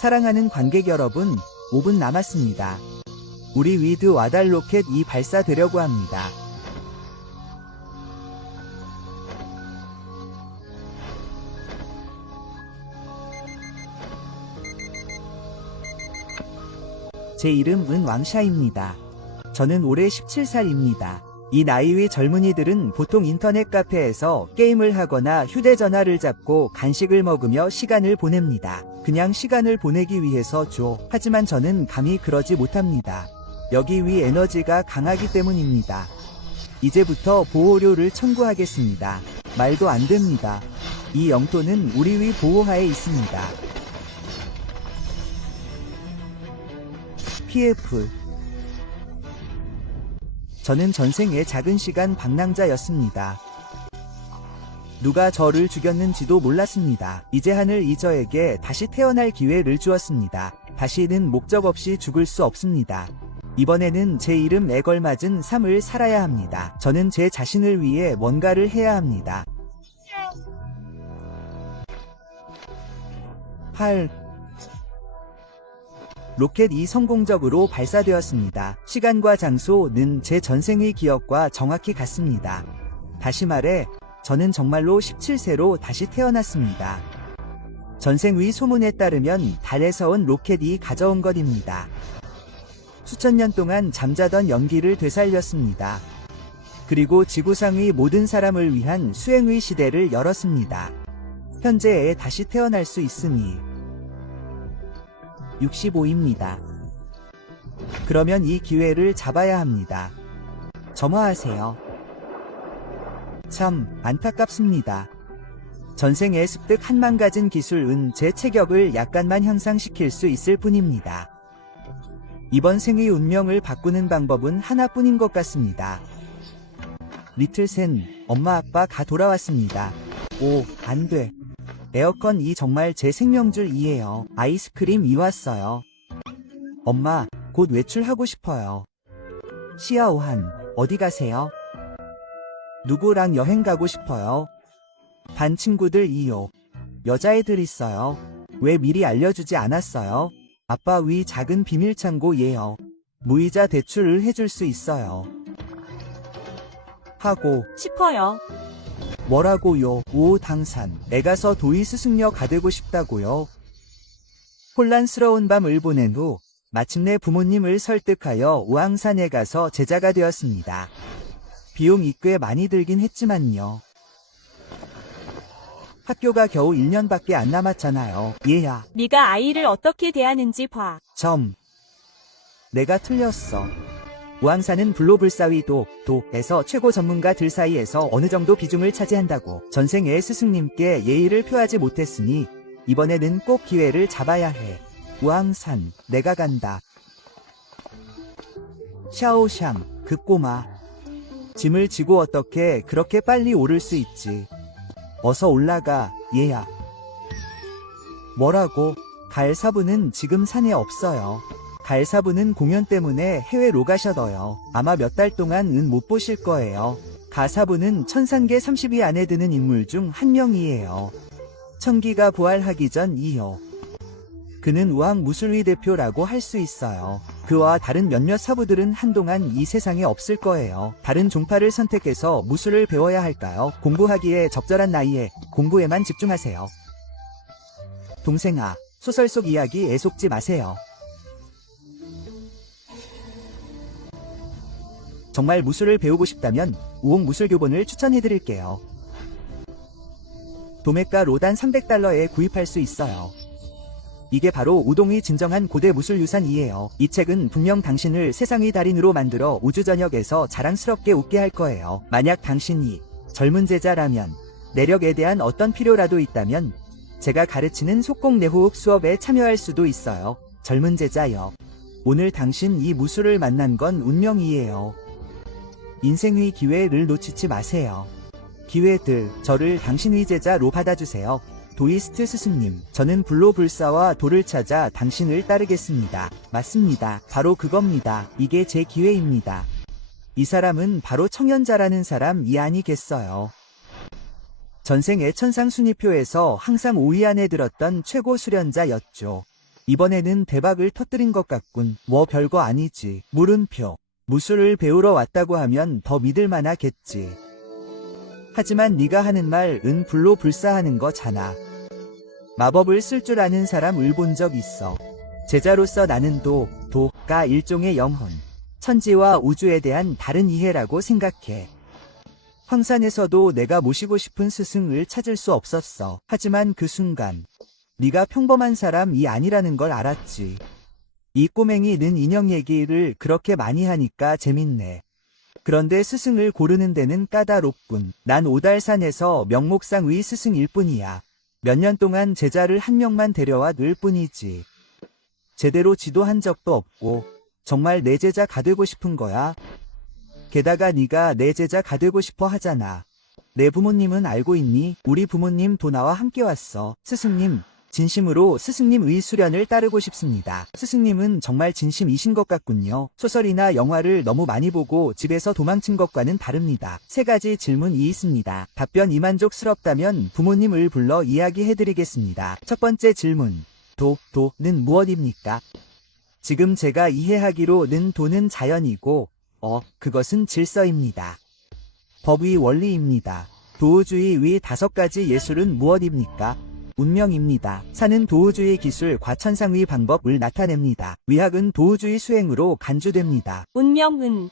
사랑하는 관객 여러분, 5분 남았습니다. 우리 위드 와달 로켓 2 발사되려고 합니다. 제 이름은 왕샤입니다. 저는 올해 17살입니다. 이 나이의 젊은이들은 보통 인터넷 카페에서 게임을 하거나 휴대전화를 잡고 간식을 먹으며 시간을 보냅니다. 그냥 시간을 보내기 위해서죠. 하지만 저는 감히 그러지 못합니다. 여기 위 에너지가 강하기 때문입니다. 이제부터 보호료를 청구하겠습니다. 말도 안 됩니다. 이 영토는 우리 위 보호하에 있습니다. PF. 저는 전생에 작은 시간 방랑자였습니다. 누가 저를 죽였는지도 몰랐습니다. 이제 하늘이 저에게 다시 태어날 기회를 주었습니다. 다시는 목적 없이 죽을 수 없습니다. 이번에는 제 이름에 걸맞은 삶을 살아야 합니다. 저는 제 자신을 위해 뭔가를 해야 합니다. 8. 로켓이 성공적으로 발사되었습니다. 시간과 장소는 제 전생의 기억과 정확히 같습니다. 다시 말해, 저는 정말로 17세로 다시 태어났습니다. 전생의 소문에 따르면 달에서 온 로켓이 가져온 것입니다. 수천 년 동안 잠자던 연기를 되살렸습니다. 그리고 지구상의 모든 사람을 위한 수행의 시대를 열었습니다. 현재에 다시 태어날 수 있으니 65입니다. 그러면 이 기회를 잡아야 합니다. 점화하세요. 참 안타깝습니다. 전생에 습득 1만 가진 기술은 제 체격을 약간만 향상시킬 수 있을 뿐입니다. 이번 생의 운명을 바꾸는 방법은 하나뿐인 것 같습니다. 리틀센, 엄마 아빠가 돌아왔습니다. 오, 안 돼. 에어컨이 정말 제 생명줄이에요. 아이스크림이 왔어요. 엄마, 곧 외출하고 싶어요. 시아오한, 어디 가세요? 누구랑 여행 가고 싶어요? 반 친구들이요. 여자애들 있어요. 왜 미리 알려주지 않았어요? 아빠 위 작은 비밀창고예요. 무이자 대출을 해줄 수 있어요. 하고 싶어요. 뭐라고요? 오 당산. 애가서 도이 스승녀 가되고 싶다고요? 혼란스러운 밤을 보낸 후 마침내 부모님을 설득하여 우앙산에 가서 제자가 되었습니다. 비용이 꽤 많이 들긴 했지만요. 학교가 겨우 1년밖에 안 남았잖아요. 얘야. 네가 아이를 어떻게 대하는지 봐. 내가 틀렸어. 우앙산은 불로불사위 도에서 최고 전문가들 사이에서 어느 정도 비중을 차지한다고. 전생에 스승님께 예의를 표하지 못했으니 이번에는 꼭 기회를 잡아야 해. 우앙산, 내가 간다. 샤오샹, 그 꼬마. 짐을 지고 어떻게 그렇게 빨리 오를 수 있지. 어서 올라가, 얘야. 뭐라고? 가엘사부는 지금 산에 없어요. 가엘사부는 공연 때문에 해외로 가셔둬요. 아마 몇 달 동안은 못 보실 거예요. 가사부는 천상계 30위 안에 드는 인물 중 한 명이에요. 천기가 부활하기 전이요. 그는 우앙 무술위 대표라고 할 수 있어요. 그와 다른 몇몇 사부들은 한동안 이 세상에 없을 거예요. 다른 종파를 선택해서 무술을 배워야 할까요? 공부하기에 적절한 나이에 공부에만 집중하세요. 동생아, 소설 속 이야기에 속지 마세요. 정말 무술을 배우고 싶다면 우옥 무술교본을 추천해드릴게요. 도매가 로단 300달러에 구입할 수 있어요. 이게 바로 우동의 진정한 고대 무술유산이에요. 이 책은 분명 당신을 세상의 달인으로 만들어 우주전역에서 자랑스럽게 웃게 할 거예요. 만약 당신이 젊은 제자라면, 내력에 대한 어떤 필요라도 있다면 제가 가르치는 속공 내호흡 수업에 참여할 수도 있어요. 젊은 제자여. 오늘 당신 이 무술을 만난 건 운명이에요. 인생의 기회를 놓치지 마세요. 기회들, 저를 당신의 제자로 받아주세요. 도이스트 스승님, 저는 불로불사와 도를 찾아 당신을 따르겠습니다. 맞습니다. 바로 그겁니다. 이게 제 기회입니다. 이 사람은 바로 청연자라는 사람이 아니겠어요. 전생의 천상 순위표에서 항상 5위 안에 들었던 최고 수련자였죠. 이번에는 대박을 터뜨린 것 같군. 뭐 별거 아니지. 물음표. 무술을 배우러 왔다고 하면 더 믿을 만하겠지. 하지만 네가 하는 말은 불로불사하는 거잖아. 마법을 쓸 줄 아는 사람을 본 적 있어. 제자로서 나는 도가 일종의 영혼, 천지와 우주에 대한 다른 이해라고 생각해. 황산에서도 내가 모시고 싶은 스승을 찾을 수 없었어. 하지만 그 순간 네가 평범한 사람이 아니라는 걸 알았지. 이 꼬맹이는 인형 얘기를 그렇게 많이 하니까 재밌네. 그런데 스승을 고르는 데는 까다롭군. 난 오달산에서 명목상의 스승일 뿐이야. 몇 년 동안 제자를 한 명만 데려와 늘 뿐이지. 제대로 지도한 적도 없고 정말 내 제자가 되고 싶은 거야? 게다가 네가 내 제자가 되고 싶어 하잖아. 내 부모님은 알고 있니? 우리 부모님 도나와 함께 왔어. 스승님, 진심으로 스승님의 수련을 따르고 싶습니다. 스승님은 정말 진심이신 것 같군요. 소설이나 영화를 너무 많이 보고 집에서 도망친 것과는 다릅니다. 3가지 질문이 있습니다. 답변 이만족스럽다면 부모님을 불러 이야기해드리겠습니다. 첫 번째 질문. 도는 무엇입니까? 지금 제가 이해하기로는 도는 자연이고 그것은 질서입니다. 법의 원리입니다. 도우주의의 5가지 예술은 무엇입니까? 운명입니다. 산은 도우주의 기술, 과천상의 방법을 나타냅니다. 위학은 도우주의 수행으로 간주됩니다. 운명은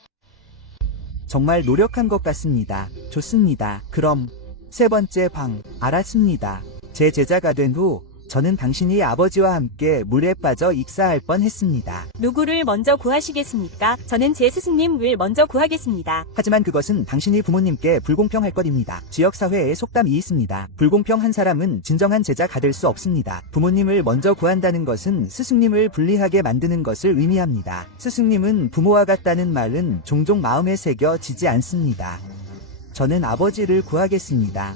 정말 노력한 것 같습니다. 좋습니다. 그럼 3번째 방. 알았습니다. 제 제자가 된 후 저는 당신이 아버지와 함께 물에 빠져 익사할 뻔했습니다. 누구를 먼저 구하시겠습니까? 저는 제 스승님을 먼저 구하겠습니다. 하지만 그것은 당신이 부모님께 불공평할 것입니다. 지역사회에 속담이 있습니다. 불공평한 사람은 진정한 제자가 될 수 없습니다. 부모님을 먼저 구한다는 것은 스승님을 불리하게 만드는 것을 의미합니다. 스승님은 부모와 같다는 말은 종종 마음에 새겨지지 않습니다. 저는 아버지를 구하겠습니다.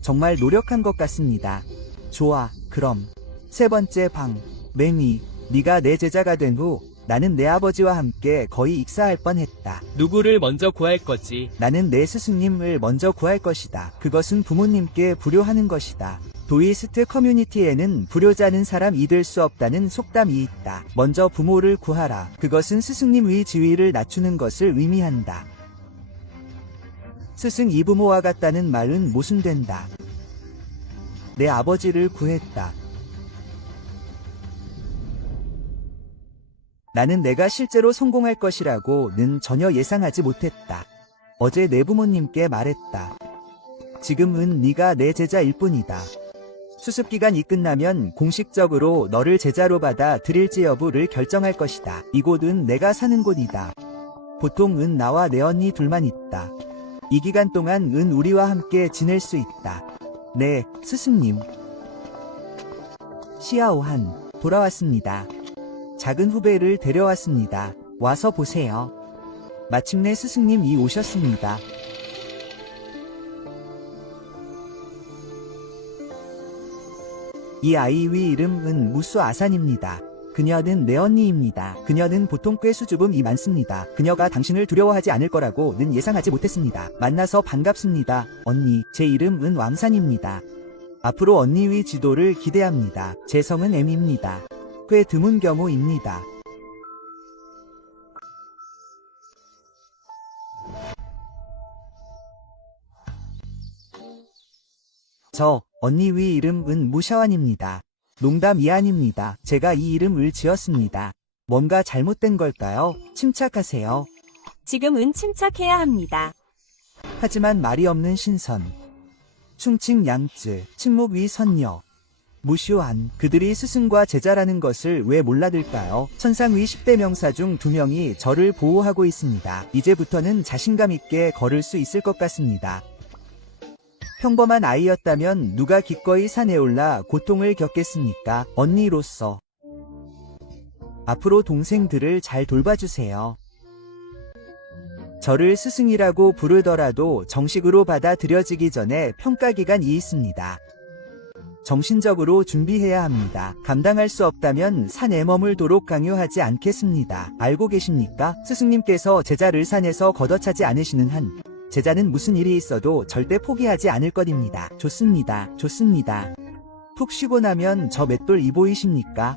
정말 노력한 것 같습니다. 좋아, 그럼 3번째 방. 매미, 네가 내 제자가 된 후 나는 내 아버지와 함께 거의 익사할 뻔했다. 누구를 먼저 구할 거지? 나는 내 스승님을 먼저 구할 것이다. 그것은 부모님께 불효하는 것이다. 도이스트 커뮤니티에는 불효자는 사람이 될 수 없다는 속담이 있다. 먼저 부모를 구하라. 그것은 스승님의 지위를 낮추는 것을 의미한다. 스승 이부모와 같다는 말은 모순된다. 내 아버지를 구했다. 나는 내가 실제로 성공할 것이라고는 전혀 예상하지 못했다. 어제 내 부모님께 말했다. 지금은 네가 내 제자일 뿐이다. 수습기간이 끝나면 공식적으로 너를 제자로 받아 들일지 여부를 결정할 것이다. 이곳은 내가 사는 곳이다. 보통은 나와 내 언니 둘만 있다. 이 기간 동안 우리와 함께 지낼 수 있다. 네, 스승님. 시아오한, 돌아왔습니다. 작은 후배를 데려왔습니다. 와서 보세요. 마침내 스승님이 오셨습니다. 이 아이의 이름은 무수 아산입니다. 그녀는 내 언니입니다. 그녀는 보통 꽤 수줍음이 많습니다. 그녀가 당신을 두려워하지 않을 거라고는 예상하지 못했습니다. 만나서 반갑습니다. 언니, 제 이름은 왕산입니다. 앞으로 언니의 지도를 기대합니다. 제 성은 M입니다. 꽤 드문 경우입니다. 저 언니의 이름은 무샤완입니다. 농담이 아닙니다. 제가 이 이름을 지었습니다. 뭔가 잘못된 걸까요? 침착하세요. 지금은 침착해야 합니다. 하지만 말이 없는 신선. 충칭 양쯔, 침묵의 선녀. 무슈안, 그들이 스승과 제자라는 것을 왜 몰라들까요? 천상의 10대 명사 중 2명이 저를 보호하고 있습니다. 이제부터는 자신감 있게 걸을 수 있을 것 같습니다. 평범한 아이였다면 누가 기꺼이 산에 올라 고통을 겪겠습니까? 언니로서. 앞으로 동생들을 잘 돌봐주세요. 저를 스승이라고 부르더라도 정식으로 받아들여지기 전에 평가기간이 있습니다. 정신적으로 준비해야 합니다. 감당할 수 없다면 산에 머물도록 강요하지 않겠습니다. 알고 계십니까? 스승님께서 제자를 산에서 걷어차지 않으시는 한 제자는 무슨 일이 있어도 절대 포기하지 않을 것입니다. 좋습니다. 좋습니다. 푹 쉬고 나면 저 맷돌 이 보이십니까?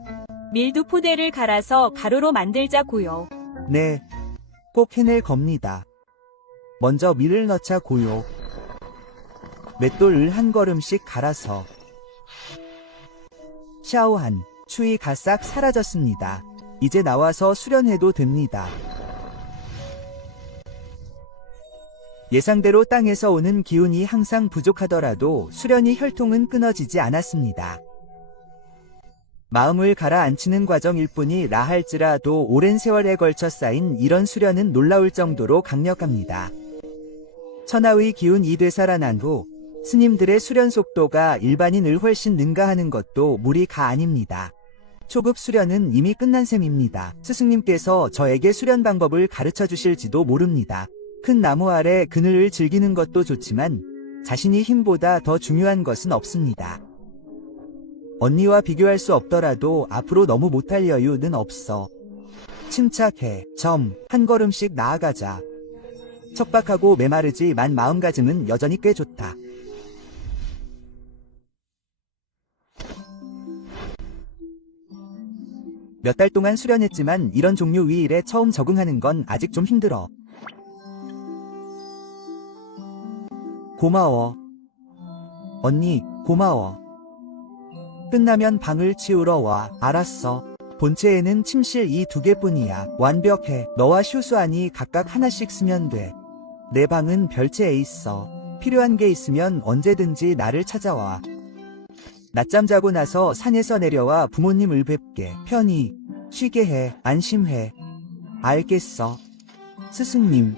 밀두 포대를 갈아서 가루로 만들자고요. 네, 꼭 해낼 겁니다. 먼저 밀을 넣자 고요. 맷돌을 한 걸음씩 갈아서. 샤오한, 추위가 싹 사라졌습니다. 이제 나와서 수련해도 됩니다. 예상대로 땅에서 오는 기운이 항상 부족하더라도 수련이 혈통은 끊어지지 않았습니다. 마음을 가라앉히는 과정일 뿐이라 할지라도 오랜 세월에 걸쳐 쌓인 이런 수련은 놀라울 정도로 강력합니다. 천하의 기운이 되살아난 후 스님들의 수련 속도가 일반인을 훨씬 능가하는 것도 무리가 아닙니다. 초급 수련은 이미 끝난 셈입니다. 스승님께서 저에게 수련 방법을 가르쳐 주실지도 모릅니다. 큰 나무 아래 그늘을 즐기는 것도 좋지만 자신이 힘보다 더 중요한 것은 없습니다. 언니와 비교할 수 없더라도 앞으로 너무 못할 여유는 없어. 침착해. 한 걸음씩 나아가자. 척박하고 메마르지만 마음가짐은 여전히 꽤 좋다. 몇 달 동안 수련했지만 이런 종류 위일에 처음 적응하는 건 아직 좀 힘들어. 고마워. 언니, 고마워. 끝나면 방을 치우러 와. 알았어. 본체에는 침실 이 2개뿐이야. 완벽해. 너와 슈수안이 각각 하나씩 쓰면 돼. 내 방은 별채에 있어. 필요한 게 있으면 언제든지 나를 찾아와. 낮잠 자고 나서 산에서 내려와 부모님을 뵙게. 편히 쉬게 해. 안심해. 알겠어. 스승님.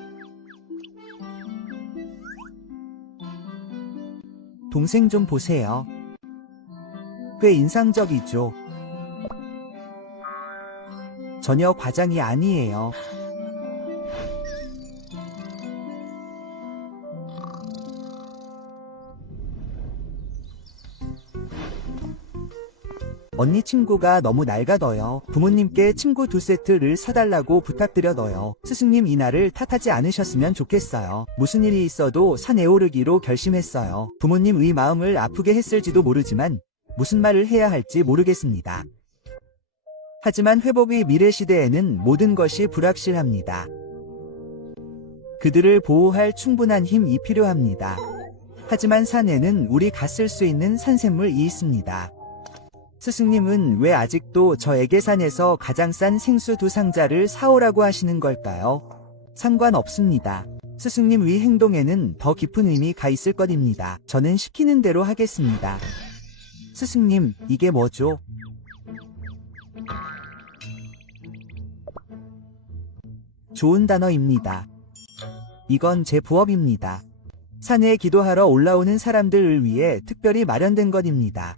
동생 좀 보세요. 꽤 인상적이죠. 전혀 과장이 아니에요. 언니 친구가 너무 낡아더요. 부모님께 친구 2세트를 사달라고 부탁드려둬요. 스승님 이날을 탓하지 않으셨으면 좋겠어요. 무슨 일이 있어도 산에 오르기로 결심했어요. 부모님의 마음을 아프게 했을지도 모르지만 무슨 말을 해야 할지 모르겠습니다. 하지만 회복의 미래 시대에는 모든 것이 불확실합니다. 그들을 보호할 충분한 힘이 필요합니다. 하지만 산에는 우리가 쓸 수 있는 산샘물이 있습니다. 스승님은 왜 아직도 저에게 산에서 가장 싼 생수 2상자를 사오라고 하시는 걸까요? 상관없습니다. 스승님의 행동에는 더 깊은 의미가 있을 것입니다. 저는 시키는 대로 하겠습니다. 스승님, 이게 뭐죠? 좋은 단어입니다. 이건 제 부업입니다. 산에 기도하러 올라오는 사람들을 위해 특별히 마련된 것입니다.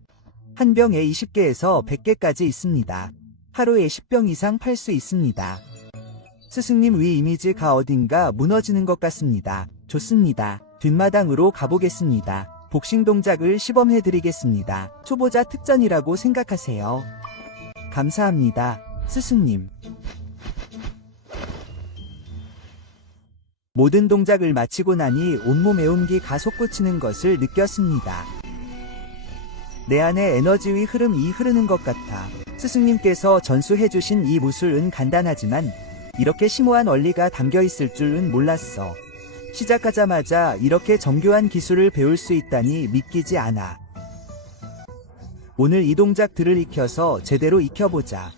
한 병에 20개에서 100개까지 있습니다. 하루에 10병 이상 팔 수 있습니다. 스승님 위 이미지가 어딘가 무너지는 것 같습니다. 좋습니다. 뒷마당으로 가보겠습니다. 복싱 동작을 시범해드리겠습니다. 초보자 특전이라고 생각하세요. 감사합니다, 스승님. 모든 동작을 마치고 나니 온몸 애온기가 솟구치는 것을 느꼈습니다. 내 안에 에너지의 흐름이 흐르는 것 같아. 스승님께서 전수해주신 이 무술은 간단하지만 이렇게 심오한 원리가 담겨있을 줄은 몰랐어. 시작하자마자 이렇게 정교한 기술을 배울 수 있다니 믿기지 않아. 오늘 이 동작들을 익혀서 제대로 익혀보자.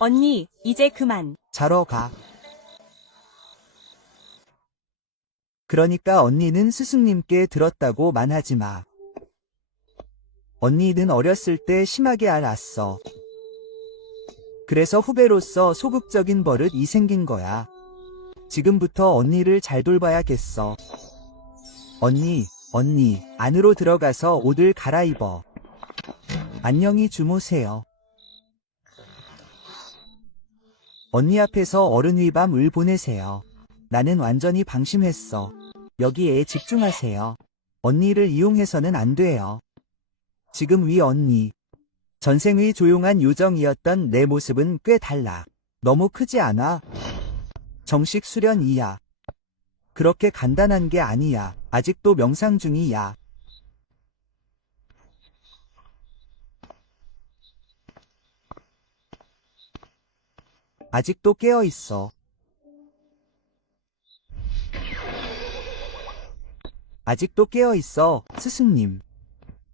언니, 이제 그만. 자러 가. 그러니까 언니는 스승님께 들었다고만 하지 마. 언니는 어렸을 때 심하게 알았어. 그래서 후배로서 소극적인 버릇이 생긴 거야. 지금부터 언니를 잘 돌봐야겠어. 언니, 안으로 들어가서 옷을 갈아입어. 안녕히 주무세요. 언니 앞에서 어른의 밤을 보내세요. 나는 완전히 방심했어. 여기에 집중하세요. 언니를 이용해서는 안 돼요. 지금 위 언니. 전생의 조용한 요정이었던 내 모습은 꽤 달라. 너무 크지 않아? 정식 수련이야. 그렇게 간단한 게 아니야. 아직도 명상 중이야. 아직도 깨어 있어. 아직도 깨어 있어, 스승님.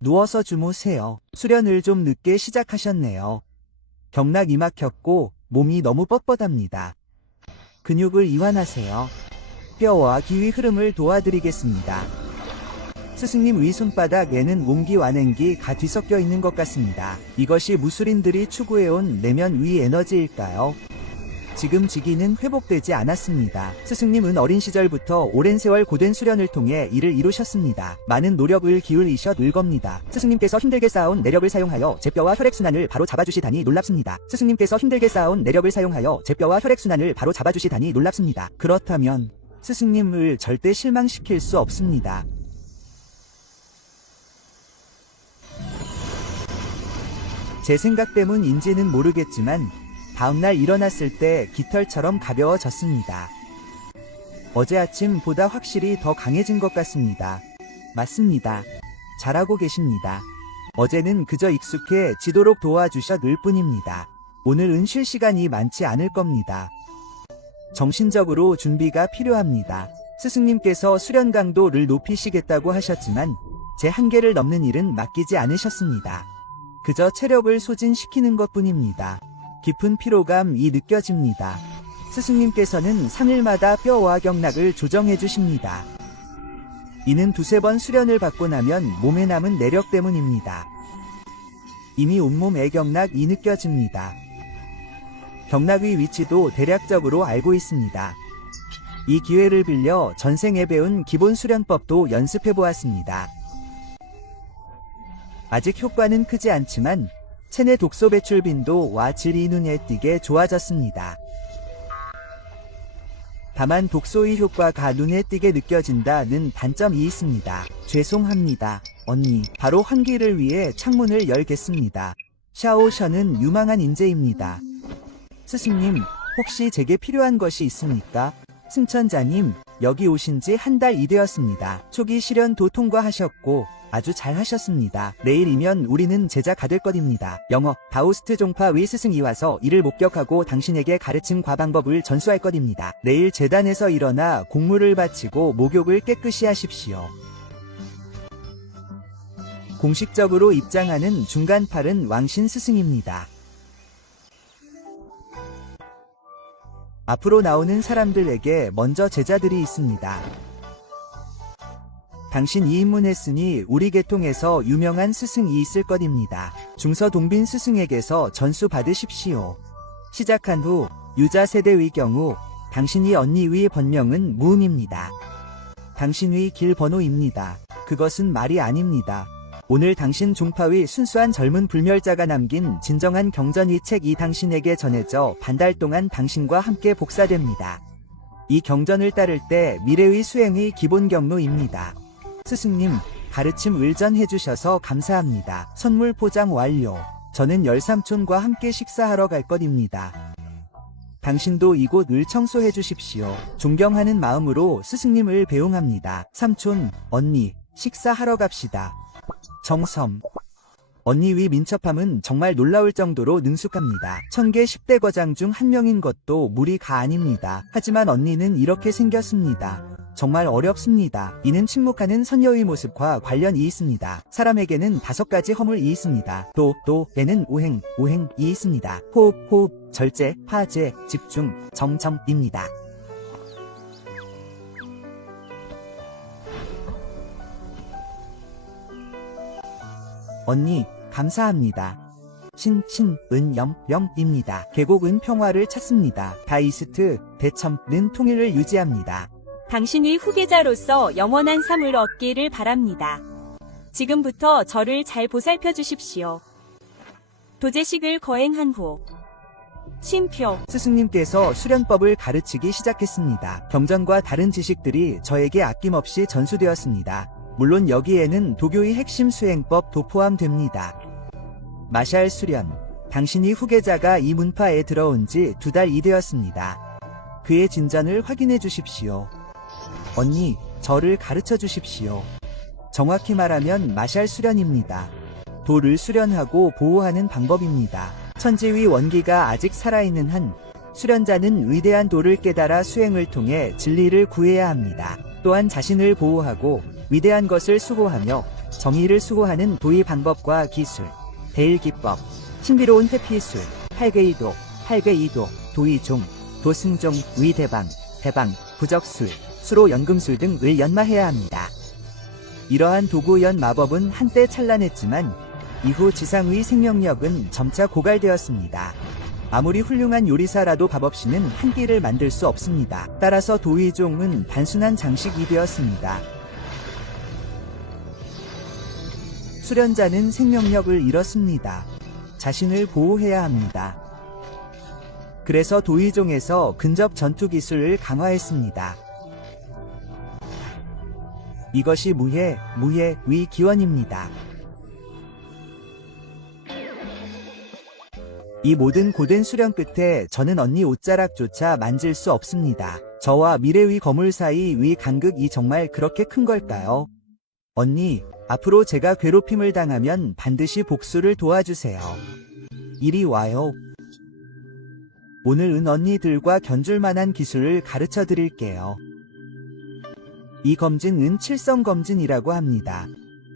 누워서 주무세요. 수련을 좀 늦게 시작하셨네요. 경락이 막혔고 몸이 너무 뻣뻣합니다. 근육을 이완하세요. 뼈와 기위 흐름을 도와드리겠습니다. 스승님 위 손바닥에는 몸기 완행기가 뒤섞여 있는 것 같습니다. 이것이 무술인들이 추구해온 내면 위 에너지일까요? 지금 지기는 회복되지 않았습니다. 스승님은 어린 시절부터 오랜 세월 고된 수련을 통해 이를 이루셨습니다. 많은 노력을 기울이셨을 겁니다. 스승님께서 힘들게 쌓아온 내력을 사용하여 제뼈와 혈액순환을 바로 잡아주시다니 놀랍습니다. 스승님께서 힘들게 쌓아온 내력을 사용하여 제뼈와 혈액순환을 바로 잡아주시다니 놀랍습니다. 그렇다면 스승님을 절대 실망시킬 수 없습니다. 제 생각 때문인지는 모르겠지만 다음날 일어났을 때 깃털처럼 가벼워졌습니다. 어제 아침보다 확실히 더 강해진 것 같습니다. 맞습니다. 잘하고 계십니다. 어제는 그저 익숙해지도록 도와주셨을 뿐입니다. 오늘은 쉴 시간이 많지 않을 겁니다. 정신적으로 준비가 필요합니다. 스승님께서 수련 강도를 높이시겠다고 하셨지만 제 한계를 넘는 일은 맡기지 않으셨습니다. 그저 체력을 소진시키는 것뿐입니다. 깊은 피로감이 느껴집니다. 스승님께서는 3일마다 뼈와 경락을 조정해 주십니다. 이는 두세 번 수련을 받고 나면 몸에 남은 내력 때문입니다. 이미 온몸의 경락이 느껴집니다. 경락의 위치도 대략적으로 알고 있습니다. 이 기회를 빌려 전생에 배운 기본 수련법도 연습해 보았습니다. 아직 효과는 크지 않지만 체내 독소 배출 빈도와 질이 눈에 띄게 좋아졌습니다. 다만 독소의 효과가 눈에 띄게 느껴진다는 단점이 있습니다. 죄송합니다, 언니. 바로 환기를 위해 창문을 열겠습니다. 샤오션은 유망한 인재입니다. 스승님, 혹시 제게 필요한 것이 있습니까? 승천자님, 여기 오신 지 한 달이 되었습니다. 초기 시련도 통과하셨고 아주 잘 하셨습니다. 내일이면 우리는 제자가 될 것입니다. 영어, 다오스트 종파 위 스승이 와서 이를 목격하고 당신에게 가르침과 방법을 전수할 것입니다. 내일 제단에서 일어나 공물을 바치고 목욕을 깨끗이 하십시오. 공식적으로 입장하는 중간팔은 왕신 스승입니다. 앞으로 나오는 사람들에게 먼저 제자들이 있습니다. 당신 이 입문했으니 우리 계통에서 유명한 스승이 있을 것입니다. 중서동빈 스승에게서 전수 받으십시오. 시작한 후 유자 세대의 경우 당신이 언니 위 번명은 무음입니다. 당신 위 길 번호입니다. 그것은 말이 아닙니다. 오늘 당신 종파의 순수한 젊은 불멸자가 남긴 진정한 경전 이 책이 당신에게 전해져 반달 동안 당신과 함께 복사됩니다. 이 경전을 따를 때 미래의 수행의 기본 경로입니다. 스승님, 가르침 을전해주셔서 감사합니다. 선물 포장 완료. 저는 열삼촌과 함께 식사하러 갈 것입니다. 당신도 이곳을 청소해 주십시오. 존경하는 마음으로 스승님을 배웅합니다. 삼촌, 언니, 식사하러 갑시다. 정섬. 언니 위 민첩함은 정말 놀라울 정도로 능숙합니다. 1000개 10대 거장 중 한 명인 것도 무리가 아닙니다. 하지만 언니는 이렇게 생겼습니다. 정말 어렵습니다. 이는 침묵하는 선녀의 모습과 관련이 있습니다. 사람에게는 5가지 허물이 있습니다. 에는 오행이 있습니다. 호흡, 절제, 화제, 집중, 정점입니다. 언니, 감사합니다. 영입니다. 계곡은 평화를 찾습니다. 다이스트, 대첨는 통일을 유지합니다. 당신이 후계자로서 영원한 삶을 얻기를 바랍니다. 지금부터 저를 잘 보살펴 주십시오. 도제식을 거행한 후 심표. 스승님께서 수련법을 가르치기 시작했습니다. 경전과 다른 지식들이 저에게 아낌없이 전수되었습니다. 물론 여기에는 도교의 핵심 수행법도 포함됩니다. 마샬 수련. 당신이 후계자가 이 문파에 들어온 지 2달이 되었습니다. 그의 진전을 확인해 주십시오. 언니, 저를 가르쳐 주십시오. 정확히 말하면 마샬 수련입니다. 돌을 수련하고 보호하는 방법입니다. 천지위 원기가 아직 살아있는 한 수련자는 위대한 도를 깨달아 수행을 통해 진리를 구해야 합니다. 또한 자신을 보호하고 위대한 것을 수호하며 정의를 수호하는 도의 방법과 기술, 대일기법, 신비로운 회피술, 팔괴이도, 팔괴이도, 도의종, 도승종, 위대방, 대방, 부적술, 수로 연금술 등을 연마해야 합니다. 이러한 도구연 마법은 한때 찬란했지만 이후 지상의 생명력은 점차 고갈되었습니다. 아무리 훌륭한 요리사라도 밥 없이는 한 끼를 만들 수 없습니다. 따라서 도의종은 단순한 장식이 되었습니다. 수련자는 생명력을 잃었습니다. 자신을 보호해야 합니다. 그래서 도의종에서 근접 전투 기술을 강화했습니다. 이것이 무해의 기원입니다. 이 모든 고된 수련 끝에 저는 언니 옷자락조차 만질 수 없습니다. 저와 미래의 거물 사이 위 간극이 정말 그렇게 큰 걸까요? 언니, 앞으로 제가 괴롭힘을 당하면 반드시 복수를 도와주세요. 이리 와요. 오늘 언니들과 견줄 만한 기술을 가르쳐 드릴게요. 이 검진은 칠성 검진이라고 합니다.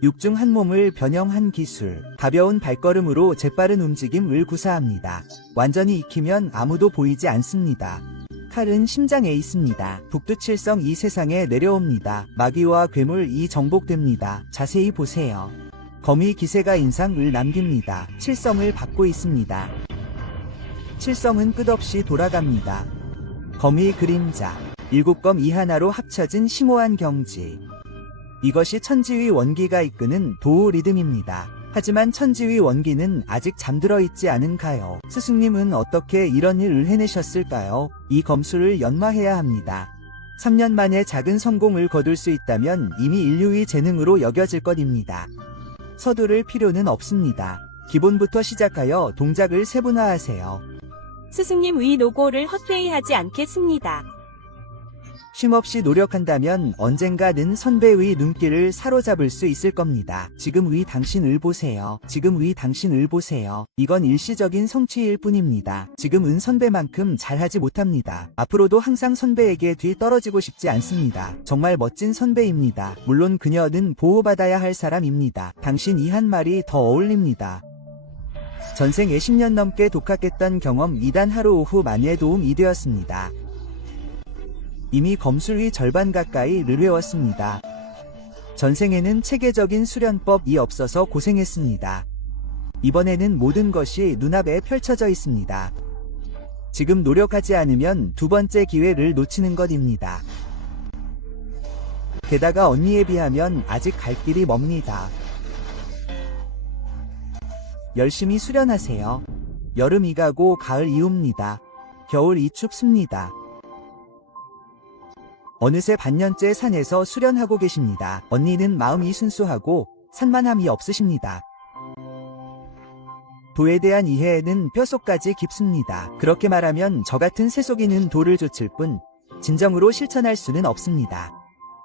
육중 한 몸을 변형한 기술, 가벼운 발걸음으로 재빠른 움직임을 구사합니다. 완전히 익히면 아무도 보이지 않습니다. 칼은 심장에 있습니다. 북두칠성 이 세상에 내려옵니다. 마귀와 괴물 이 정복됩니다. 자세히 보세요. 거미 기세가 인상을 남깁니다. 칠성을 받고 있습니다. 칠성은 끝없이 돌아갑니다. 거미 그림자, 일곱검 이 하나로 합쳐진 심오한 경지. 이것이 천지위 원기가 이끄는 도우 리듬입니다. 하지만 천지위 원기는 아직 잠들어 있지 않은가요? 스승님은 어떻게 이런 일을 해내셨을까요? 이 검술을 연마해야 합니다. 3년 만에 작은 성공을 거둘 수 있다면 이미 인류의 재능으로 여겨질 것입니다. 서두를 필요는 없습니다. 기본부터 시작하여 동작을 세분화하세요. 스승님 위 노고를 헛되이 하지 않겠습니다. 쉼없이 노력한다면 언젠가는 선배의 눈길을 사로잡을 수 있을 겁니다. 지금 위 당신을 보세요. 지금 위 당신을 보세요. 이건 일시적인 성취일 뿐입니다. 지금 은 선배만큼 잘하지 못합니다. 앞으로도 항상 선배에게 뒤 떨어지고 싶지 않습니다. 정말 멋진 선배입니다. 물론 그녀는 보호받아야 할 사람입니다. 당신 이 한 말이 더 어울립니다. 전생에 10년 넘게 독학했던 경험 이단 하루 오후 만에 도움이 되었습니다. 이미 검술의 절반 가까이를 외웠습니다. 전생에는 체계적인 수련법이 없어서 고생했습니다. 이번에는 모든 것이 눈앞에 펼쳐져 있습니다. 지금 노력하지 않으면 두 번째 기회를 놓치는 것입니다. 게다가 언니에 비하면 아직 갈 길이 멉니다. 열심히 수련하세요. 여름이 가고 가을이 옵니다. 겨울이 춥습니다. 어느새 반년째 산에서 수련하고 계십니다. 언니는 마음이 순수하고 산만함이 없으십니다. 도에 대한 이해는 뼛속까지 깊습니다. 그렇게 말하면 저 같은 세속인은 도를 좇을 뿐 진정으로 실천할 수는 없습니다.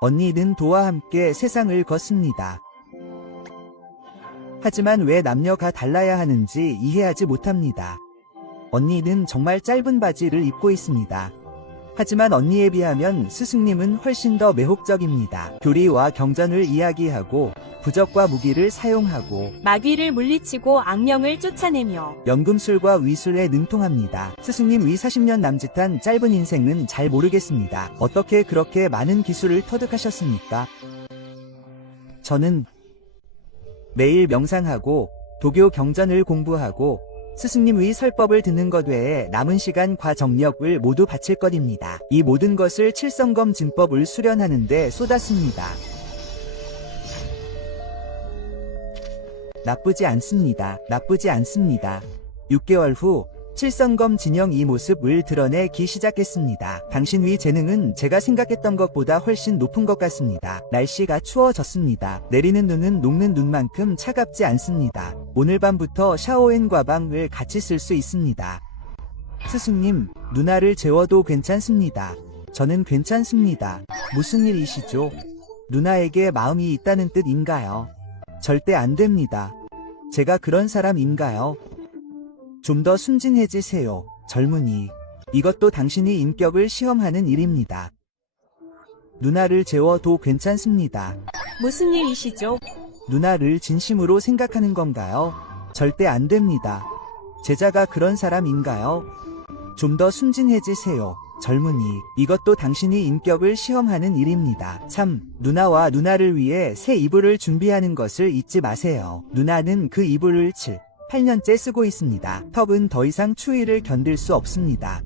언니는 도와 함께 세상을 걷습니다. 하지만 왜 남녀가 달라야 하는지 이해하지 못합니다. 언니는 정말 짧은 바지를 입고 있습니다. 하지만 언니에 비하면 스승님은 훨씬 더 매혹적입니다. 교리와 경전을 이야기하고 부적과 무기를 사용하고 마귀를 물리치고 악령을 쫓아내며 연금술과 위술에 능통합니다. 스승님 위 40년 남짓한 짧은 인생은 잘 모르겠습니다. 어떻게 그렇게 많은 기술을 터득하셨습니까? 저는 매일 명상하고 도교 경전을 공부하고 스승님의 설법을 듣는 것 외에 남은 시간과 정력을 모두 바칠 것입니다. 이 모든 것을 칠성검 진법을 수련하는 데 쏟았습니다. 나쁘지 않습니다. 나쁘지 않습니다. 6개월 후 칠성검 진영 이 모습을 드러내기 시작했습니다. 당신 위 재능은 제가 생각했던 것보다 훨씬 높은 것 같습니다. 날씨가 추워졌습니다. 내리는 눈은 녹는 눈만큼 차갑지 않습니다. 오늘 밤부터 샤오엔 과방을 같이 쓸 수 있습니다. 스승님, 누나를 재워도 괜찮습니다. 저는 괜찮습니다. 무슨 일이시죠? 누나에게 마음이 있다는 뜻인가요? 절대 안 됩니다. 제가 그런 사람인가요? 좀 더 순진해지세요, 젊은이. 이것도 당신이 인격을 시험하는 일입니다. 누나를 재워도 괜찮습니다. 무슨 일이시죠? 누나를 진심으로 생각하는 건가요? 절대 안 됩니다. 제자가 그런 사람인가요? 좀 더 순진해지세요, 젊은이. 이것도 당신이 인격을 시험하는 일입니다. 참, 누나와 누나를 위해 새 이불을 준비하는 것을 잊지 마세요. 누나는 그 이불을 7, 8년째 쓰고 있습니다. 턱은 더 이상 추위를 견딜 수 없습니다.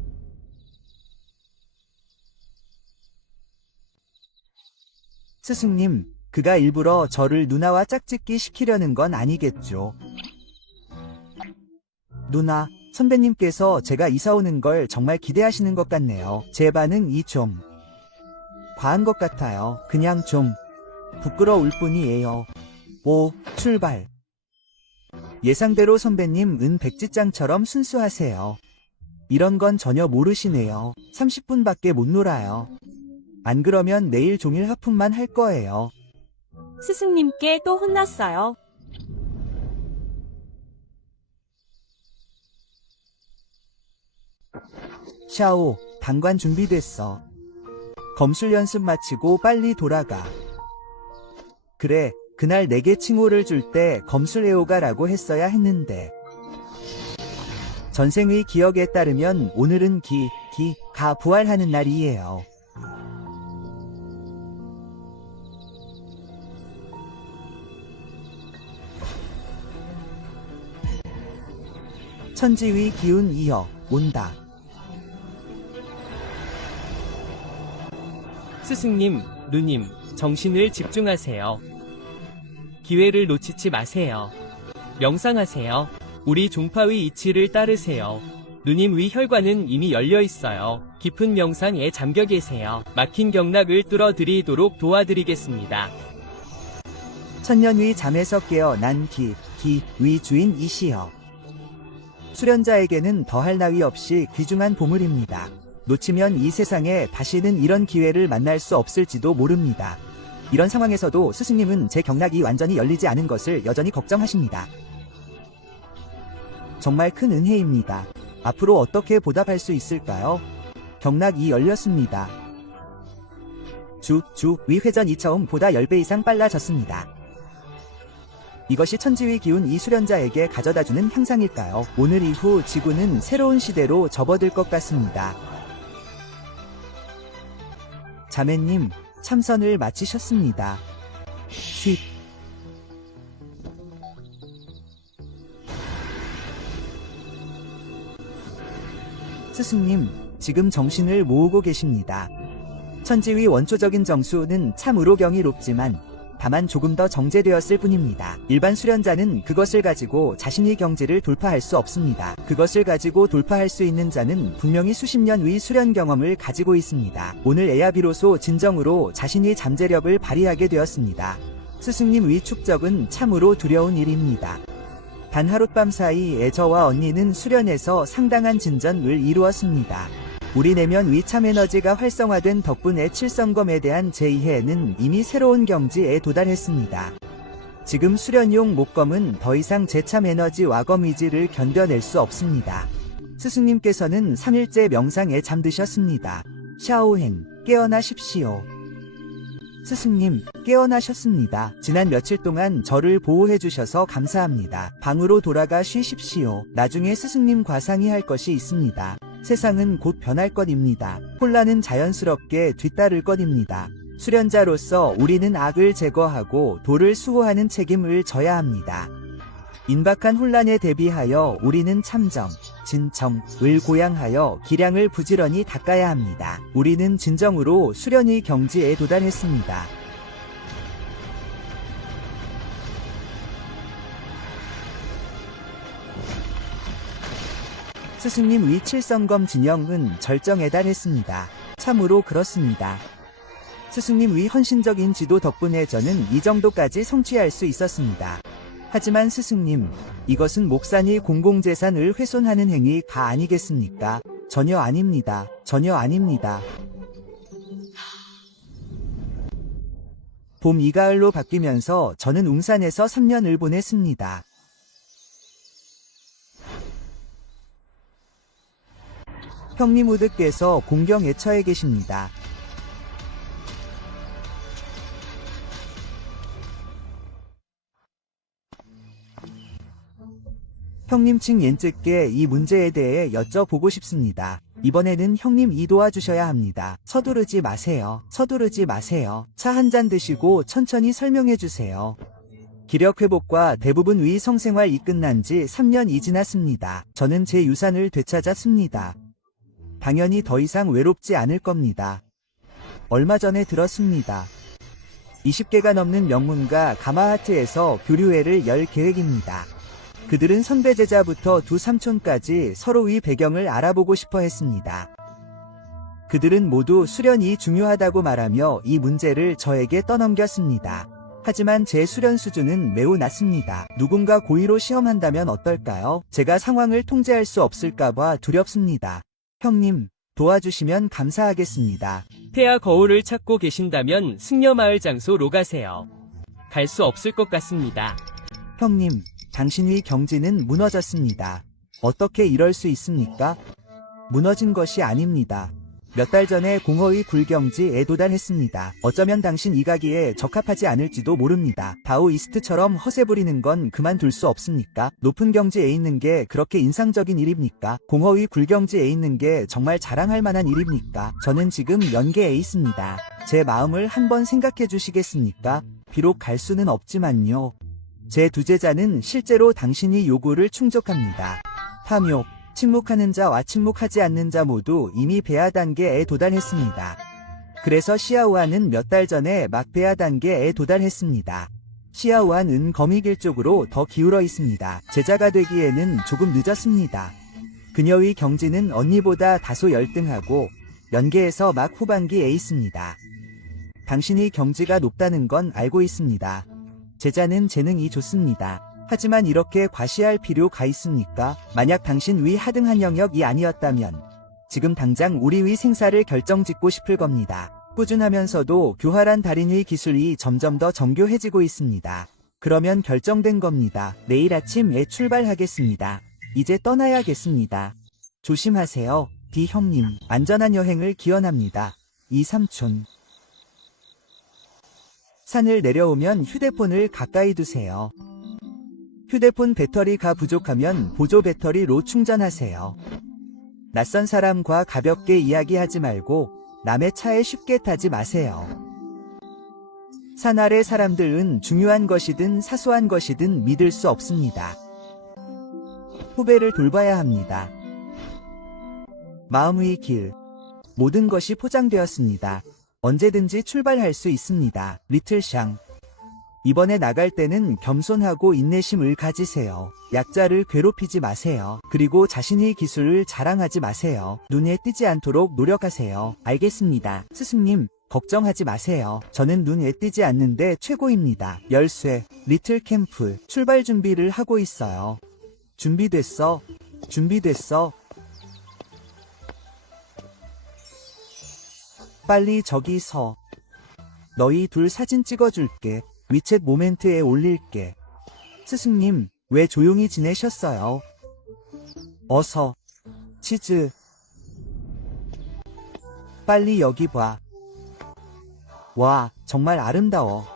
스승님, 그가 일부러 저를 누나와 짝짓기 시키려는 건 아니겠죠? 누나, 선배님께서 제가 이사 오는 걸 정말 기대하시는 것 같네요. 제 반응이 좀 과한 것 같아요. 그냥 좀 부끄러울 뿐이에요. 오, 출발. 예상대로 선배님 백지장처럼 순수하세요. 이런 건 전혀 모르시네요. 30분밖에 못 놀아요. 안 그러면 내일 종일 하품만 할 거예요. 스승님께 또 혼났어요. 샤오, 당관 준비됐어. 검술 연습 마치고 빨리 돌아가. 그래, 그날 내게 칭호를 줄 때 검술 애호가라고 했어야 했는데. 전생의 기억에 따르면 오늘은 가 부활하는 날이에요. 천지의 기운 이어 온다. 스승님, 누님, 정신을 집중하세요. 기회를 놓치지 마세요. 명상하세요. 우리 종파의 이치를 따르세요. 누님 위 혈관은 이미 열려 있어요. 깊은 명상에 잠겨 계세요. 막힌 경락을 뚫어드리도록 도와드리겠습니다. 천년의 잠에서 깨어난 위 주인 이시여. 수련자에게는 더할 나위 없이 귀중한 보물입니다. 놓치면 이 세상에 다시는 이런 기회를 만날 수 없을지도 모릅니다. 이런 상황에서도 스승님은 제 경락이 완전히 열리지 않은 것을 여전히 걱정하십니다. 정말 큰 은혜입니다. 앞으로 어떻게 보답할 수 있을까요? 경락이 열렸습니다. 위 회전 2처음보다 10배 이상 빨라졌습니다. 이것이 천지의 기운 이 수련자에게 가져다주는 향상일까요? 오늘 이후 지구는 새로운 시대로 접어들 것 같습니다. 자매님, 참선을 마치셨습니다. 휙. 스승님, 지금 정신을 모으고 계십니다. 천지의 원초적인 정수는 참으로 경이롭지만 다만 조금 더 정제되었을 뿐입니다. 일반 수련자는 그것을 가지고 자신의 경지를 돌파할 수 없습니다. 그것을 가지고 돌파할 수 있는 자는 분명히 수십 년의 수련 경험을 가지고 있습니다. 오늘 에야 비로소 진정으로 자신의 잠재력을 발휘하게 되었습니다. 스승님의 축적은 참으로 두려운 일입니다. 단 하룻밤 사이에 저와 언니는 수련에서 상당한 진전을 이루었습니다. 우리 내면 위참 에너지가 활성화된 덕분에 칠성검에 대한 제 이해는 이미 새로운 경지에 도달했습니다. 지금 수련용 목검은 더 이상 제 참 에너지와 검 의지를 견뎌낼 수 없습니다. 스승님께서는 3일째 명상에 잠드셨습니다. 샤오행, 깨어나십시오. 스승님, 깨어나셨습니다. 지난 며칠 동안 저를 보호해주셔서 감사합니다. 방으로 돌아가 쉬십시오. 나중에 스승님과 상의할 것이 있습니다. 세상은 곧 변할 것입니다. 혼란은 자연스럽게 뒤따를 것입니다. 수련자로서 우리는 악을 제거하고 도를 수호하는 책임을 져야 합니다. 임박한 혼란에 대비하여 우리는 참정, 진정을 고양하여 기량을 부지런히 닦아야 합니다. 우리는 진정으로 수련의 경지에 도달했습니다. 스승님 위 칠성검 진영은 절정에 달했습니다. 참으로 그렇습니다. 스승님 위 헌신적인 지도 덕분에 저는 이 정도까지 성취할 수 있었습니다. 하지만 스승님, 이것은 목산이 공공재산을 훼손하는 행위가 아니겠습니까? 전혀 아닙니다. 전혀 아닙니다. 봄 이가을로 바뀌면서 저는 웅산에서 3년을 보냈습니다. 형님 우드께서 공경에 처해 계십니다. 형님 칭 옌쯔께 이 문제에 대해 여쭤보고 싶습니다. 이번에는 형님이 도와주셔야 합니다. 서두르지 마세요. 서두르지 마세요. 차 한 잔 드시고 천천히 설명해 주세요. 기력 회복과 대부분 의 성생활이 끝난 지 3년이 지났습니다. 저는 제 유산을 되찾았습니다. 당연히 더 이상 외롭지 않을 겁니다. 얼마 전에 들었습니다. 20개가 넘는 명문가 가마하트에서 교류회를 열 계획입니다. 그들은 선배 제자부터 두 삼촌까지 서로의 배경을 알아보고 싶어 했습니다. 그들은 모두 수련이 중요하다고 말하며 이 문제를 저에게 떠넘겼습니다. 하지만 제 수련 수준은 매우 낮습니다. 누군가 고의로 시험한다면 어떨까요? 제가 상황을 통제할 수 없을까봐 두렵습니다. 형님, 도와주시면 감사하겠습니다. 폐하 거울을 찾고 계신다면 승려마을 장소로 가세요. 갈 수 없을 것 같습니다. 형님, 당신의 경지는 무너졌습니다. 어떻게 이럴 수 있습니까? 무너진 것이 아닙니다. 몇 달 전에 공허의 굴경지에 도달했습니다. 어쩌면 당신 이가기에 적합하지 않을지도 모릅니다. 다오이스트처럼 허세 부리는 건 그만둘 수 없습니까? 높은 경지에 있는 게 그렇게 인상적인 일입니까? 공허의 굴경지에 있는 게 정말 자랑할 만한 일입니까? 저는 지금 연계에 있습니다. 제 마음을 한번 생각해 주시겠습니까? 비록 갈 수는 없지만요. 제 두 제자는 실제로 당신이 요구를 충족합니다. 탐욕, 침묵하는 자와 침묵하지 않는 자 모두 이미 배아 단계에 도달했습니다. 그래서 시아우안은 몇 달 전에 막 배아 단계에 도달했습니다. 시아우안은 거미길 쪽으로 더 기울어 있습니다. 제자가 되기에는 조금 늦었습니다. 그녀의 경지는 언니보다 다소 열등하고 연계에서 막 후반기에 있습니다. 당신이 경지가 높다는 건 알고 있습니다. 제자는 재능이 좋습니다. 하지만 이렇게 과시할 필요가 있습니까? 만약 당신 위 하등한 영역이 아니었다면 지금 당장 우리 위 생사를 결정짓고 싶을 겁니다. 꾸준하면서도 교활한 달인의 기술이 점점 더 정교해지고 있습니다. 그러면 결정된 겁니다. 내일 아침에 출발하겠습니다. 이제 떠나야겠습니다. 조심하세요, 디 형님. 안전한 여행을 기원합니다. 이 삼촌. 산을 내려오면 휴대폰을 가까이 두세요. 휴대폰 배터리가 부족하면 보조 배터리로 충전하세요. 낯선 사람과 가볍게 이야기하지 말고 남의 차에 쉽게 타지 마세요. 산 아래 사람들은 중요한 것이든 사소한 것이든 믿을 수 없습니다. 후배를 돌봐야 합니다. 마음의 길. 모든 것이 포장되었습니다. 언제든지 출발할 수 있습니다. 리틀샹. 이번에 나갈 때는 겸손하고 인내심을 가지세요. 약자를 괴롭히지 마세요. 그리고 자신의 기술을 자랑하지 마세요. 눈에 띄지 않도록 노력하세요. 알겠습니다. 스승님, 걱정하지 마세요. 저는 눈에 띄지 않는데 최고입니다. 열쇠, 리틀 캠프, 출발 준비를 하고 있어요. 준비됐어? 준비됐어? 빨리 저기 서. 너희 둘 사진 찍어줄게. 위챗 모멘트에 올릴게. 스승님, 왜 조용히 지내셨어요? 어서. 치즈. 빨리 여기 봐. 와, 정말 아름다워.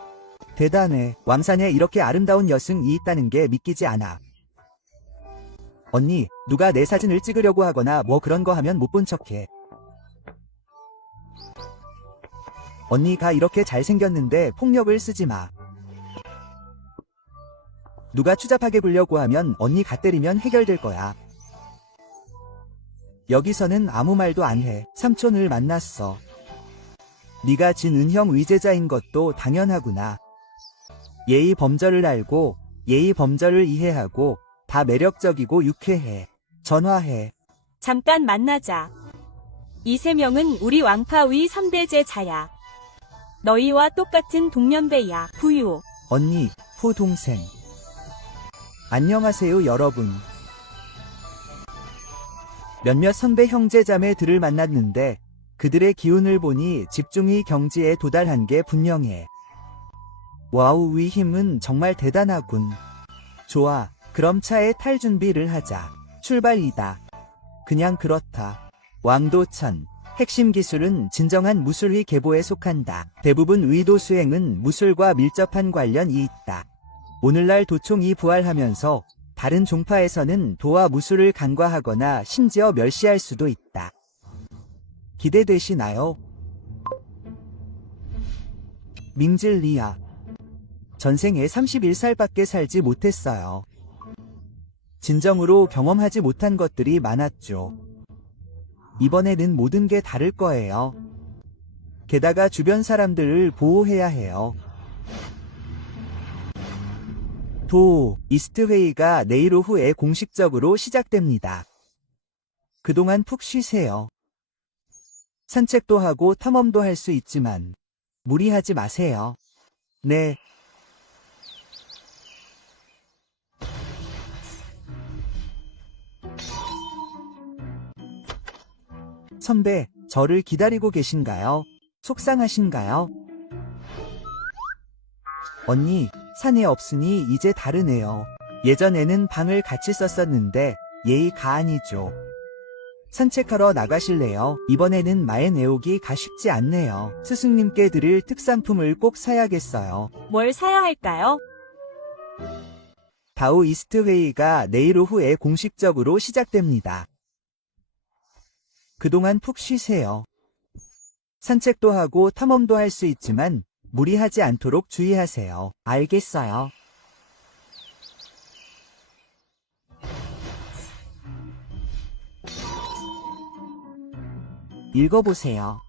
대단해. 왕산에 이렇게 아름다운 여승이 있다는 게 믿기지 않아. 언니, 누가 내 사진을 찍으려고 하거나 뭐 그런 거 하면 못 본 척해. 언니가 이렇게 잘생겼는데 폭력을 쓰지 마. 누가 추잡하게 굴려고 하면 언니가 때리면 해결될 거야. 여기서는 아무 말도 안 해. 삼촌을 만났어. 네가 진 은형 위제자인 것도 당연하구나. 예의 범절을 알고 예의 범절을 이해하고 다 매력적이고 유쾌해. 전화해. 잠깐 만나자. 이 세 명은 우리 왕파위 3대 제자야. 너희와 똑같은 동년배야. 부유. 언니, 후 동생. 안녕하세요 여러분. 몇몇 선배 형제자매들을 만났는데 그들의 기운을 보니 집중이 경지에 도달한 게 분명해. 와우, 위 힘은 정말 대단하군. 좋아, 그럼 차에 탈 준비를 하자. 출발이다. 그냥 그렇다. 왕도천. 핵심 기술은 진정한 무술의 계보에 속한다. 대부분 의도 수행은 무술과 밀접한 관련이 있다. 오늘날 도총이 부활하면서 다른 종파에서는 도와 무술을 간과하거나 심지어 멸시할 수도 있다. 기대되시나요? 밍즐리아. 전생에 31살밖에 살지 못했어요. 진정으로 경험하지 못한 것들이 많았죠. 이번에는 모든 게 다를 거예요. 게다가 주변 사람들을 보호해야 해요. 이스트회의가 내일 오후에 공식적으로 시작됩니다. 그동안 푹 쉬세요. 산책도 하고 탐험도 할 수 있지만 무리하지 마세요. 네. 선배, 저를 기다리고 계신가요? 속상하신가요? 언니, 산이 없으니 이제 다르네요. 예전에는 방을 같이 썼었는데 예의가 아니죠. 산책하러 나가실래요? 이번에는 마엔 애오기가 쉽지 않네요. 스승님께 드릴 특산품을 꼭 사야겠어요. 뭘 사야 할까요? 다오이스트 회의가 내일 오후에 공식적으로 시작됩니다. 그동안 푹 쉬세요. 산책도 하고 탐험도 할 수 있지만 무리하지 않도록 주의하세요. 알겠어요. 읽어보세요.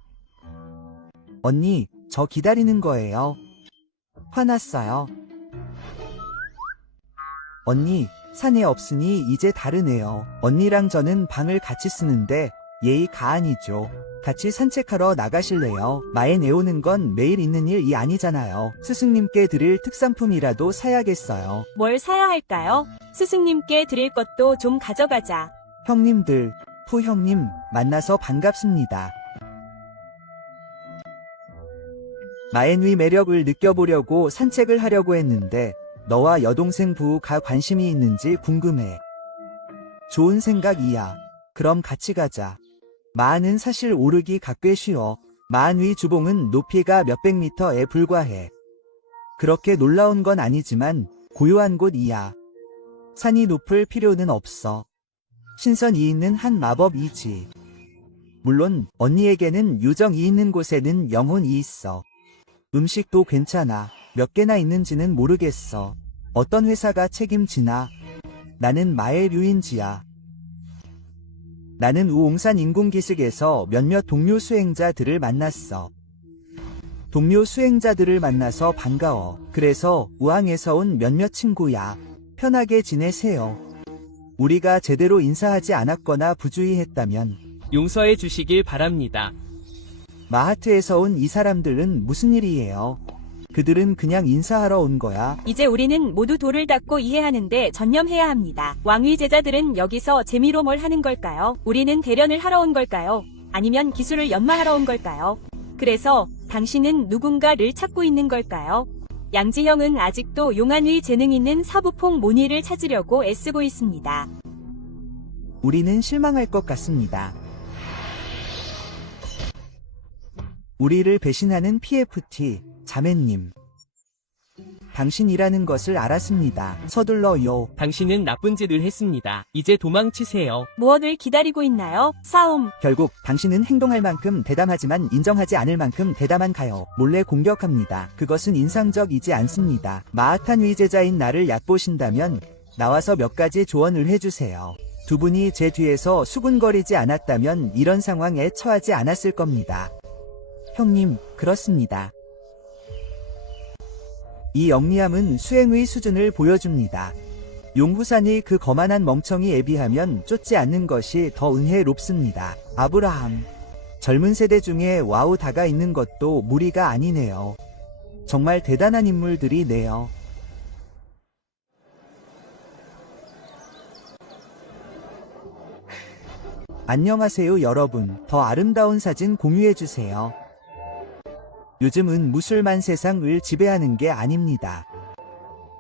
언니, 저 기다리는 거예요. 화났어요. 언니, 산에 없으니 이제 다르네요. 언니랑 저는 방을 같이 쓰는데 예의가 아니죠. 같이 산책하러 나가실래요? 마엔 애오는 건 매일 있는 일이 아니잖아요. 스승님께 드릴 특산품이라도 사야겠어요. 뭘 사야 할까요? 스승님께 드릴 것도 좀 가져가자. 형님들, 푸형님, 만나서 반갑습니다. 마엔의 매력을 느껴보려고 산책을 하려고 했는데 너와 여동생 부우가 관심이 있는지 궁금해. 좋은 생각이야. 그럼 같이 가자. 마안은 사실 오르기가 꽤 쉬워. 마안의 주봉은 높이가 몇백 미터에 불과해. 그렇게 놀라운 건 아니지만 고요한 곳이야. 산이 높을 필요는 없어. 신선이 있는 한 마법이지. 물론 언니에게는 요정이 있는 곳에는 영혼이 있어. 음식도 괜찮아. 몇 개나 있는지는 모르겠어. 어떤 회사가 책임지나? 나는 마엘류인지야. 나는 우옹산 인공기슭에서 몇몇 동료 수행자들을 만났어. 동료 수행자들을 만나서 반가워. 그래서 우항에서 온 몇몇 친구야. 편하게 지내세요. 우리가 제대로 인사하지 않았거나 부주의했다면 용서해 주시길 바랍니다. 마하트에서 온 이 사람들은 무슨 일이에요? 그들은 그냥 인사하러 온 거야. 이제 우리는 모두 도를 닦고 이해하는데 전념해야 합니다. 왕위 제자들은 여기서 재미로 뭘 하는 걸까요? 우리는 대련을 하러 온 걸까요? 아니면 기술을 연마하러 온 걸까요? 그래서 당신은 누군가를 찾고 있는 걸까요? 양지형은 아직도 용안의 재능 있는 사부폭 모니를 찾으려고 애쓰고 있습니다. 우리는 실망할 것 같습니다. 우리를 배신하는 PFT, 자매님. 당신이라는 것을 알았습니다. 서둘러요. 당신은 나쁜 짓을 했습니다. 이제 도망치세요. 무엇을 기다리고 있나요? 싸움. 결국 당신은 행동할 만큼 대담하지만 인정하지 않을 만큼 대담한가요? 몰래 공격합니다. 그것은 인상적이지 않습니다. 마하탄 위제자인 나를 얕보신다면 나와서 몇 가지 조언을 해주세요. 두 분이 제 뒤에서 수군거리지 않았다면 이런 상황에 처하지 않았을 겁니다. 형님, 그렇습니다. 이 영리함은 수행의 수준을 보여줍니다. 용후산이 그 거만한 멍청이에 비하면 쫓지 않는 것이 더 은혜롭습니다. 아브라함. 젊은 세대 중에 와우다가 있는 것도 무리가 아니네요. 정말 대단한 인물들이네요. 안녕하세요 여러분. 더 아름다운 사진 공유해주세요. 요즘은 무술만 세상을 지배하는 게 아닙니다.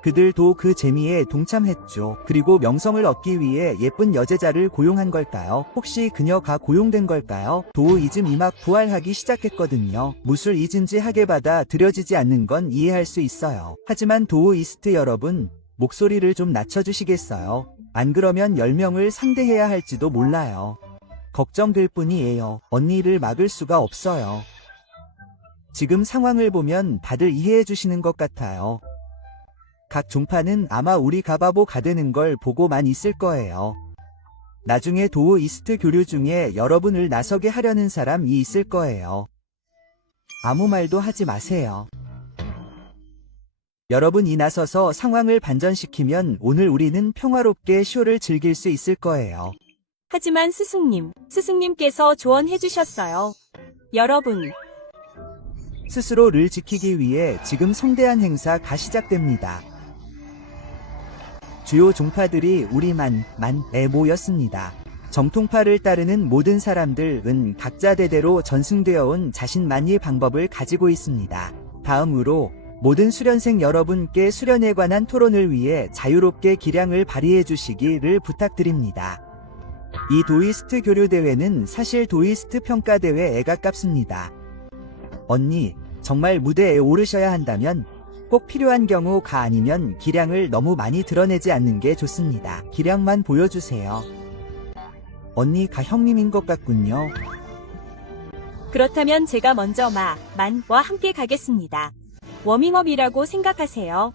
그들도 그 재미에 동참했죠. 그리고 명성을 얻기 위해 예쁜 여제자를 고용한 걸까요? 혹시 그녀가 고용된 걸까요? 도우이즘이 막 부활하기 시작했거든요. 무술 이진지하게 받아 들여지지 않는 건 이해할 수 있어요. 하지만 도우이스트 여러분, 목소리를 좀 낮춰주시겠어요? 안 그러면 10명을 상대해야 할지도 몰라요. 걱정될 뿐이에요. 언니를 막을 수가 없어요. 지금 상황을 보면 다들 이해해 주시는 것 같아요. 각 종파는 아마 우리 가바보가 되는 걸 보고만 있을 거예요. 나중에 도우이스트 교류 중에 여러분을 나서게 하려는 사람이 있을 거예요. 아무 말도 하지 마세요. 여러분이 나서서 상황을 반전시키면 오늘 우리는 평화롭게 쇼를 즐길 수 있을 거예요. 하지만 스승님께서 조언해 주셨어요. 여러분, 스스로를 지키기 위해 지금 성대한 행사가 시작됩니다. 주요 종파들이 우리만에 모였습니다. 정통파를 따르는 모든 사람들은 각자 대대로 전승되어 온 자신만의 방법을 가지고 있습니다. 다음으로 모든 수련생 여러분께 수련에 관한 토론을 위해 자유롭게 기량을 발휘해 주시기를 부탁드립니다. 이 도이스트 교류 대회는 사실 도이스트 평가 대회에 가깝습니다. 언니, 정말 무대에 오르셔야 한다면 꼭 필요한 경우가 아니면 기량을 너무 많이 드러내지 않는 게 좋습니다. 기량만 보여주세요. 언니가 형님인 것 같군요. 그렇다면 제가 먼저 만와 함께 가겠습니다. 워밍업이라고 생각하세요.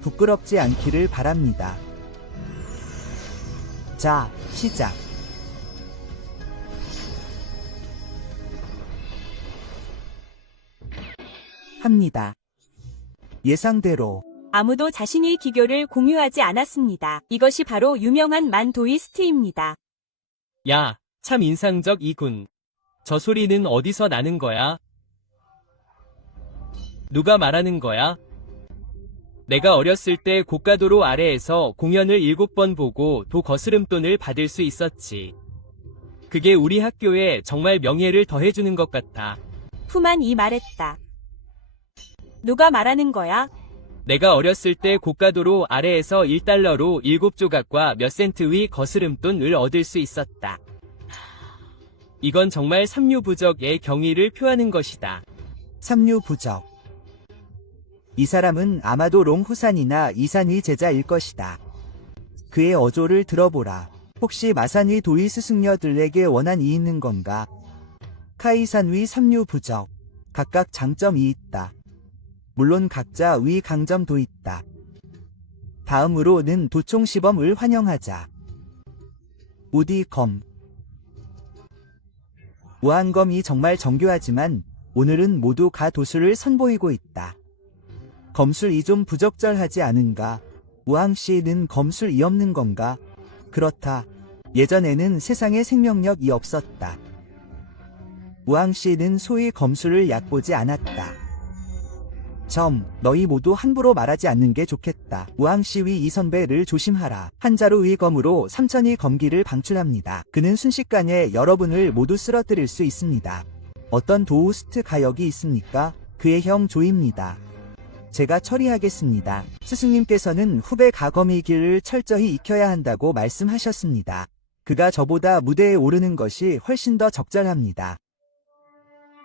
부끄럽지 않기를 바랍니다. 자, 시작. 합니다. 예상대로 아무도 자신의 기교를 공유하지 않았습니다. 이것이 바로 유명한 만 도이스트입니다. 야, 참 인상적이군. 저 소리는 어디서 나는 거야? 누가 말하는 거야? 내가 어렸을 때 고가도로 아래에서 공연을 7번 보고 도 거스름돈을 받을 수 있었지. 그게 우리 학교에 정말 명예를 더해주는 것 같아. 푸만이 말했다. 누가 말하는 거야? 내가 어렸을 때 고가도로 아래에서 1달러로 7조각과 몇 센트의 거스름돈을 얻을 수 있었다. 이건 정말 삼류부적의 경의를 표하는 것이다. 삼류부적. 이 사람은 아마도 롱후산이나 이산의 제자일 것이다. 그의 어조를 들어보라. 혹시 마산의 도이 스승녀들에게 원한이 있는 건가? 카이산의 삼류부적. 각각 장점이 있다. 물론 각자 위 강점도 있다. 다음으로는 도총시범을 환영하자. 우디검. 우한검이 정말 정교하지만 오늘은 모두가 도수를 선보이고 있다. 검술이 좀 부적절하지 않은가? 우항씨는 검술이 없는 건가? 그렇다. 예전에는 세상에 생명력이 없었다. 우항씨는 소위 검술을 얕보지 않았다. 너희 모두 함부로 말하지 않는 게 좋겠다. 우항씨위 이 선배를 조심하라. 한자루의 검으로 3000의 검기를 방출합니다. 그는 순식간에 여러분을 모두 쓰러뜨릴 수 있습니다. 어떤 도우스트 가역이 있습니까? 그의 형 조입니다. 제가 처리하겠습니다. 스승님께서는 후배 가검이기를 철저히 익혀야 한다고 말씀하셨습니다. 그가 저보다 무대에 오르는 것이 훨씬 더 적절합니다.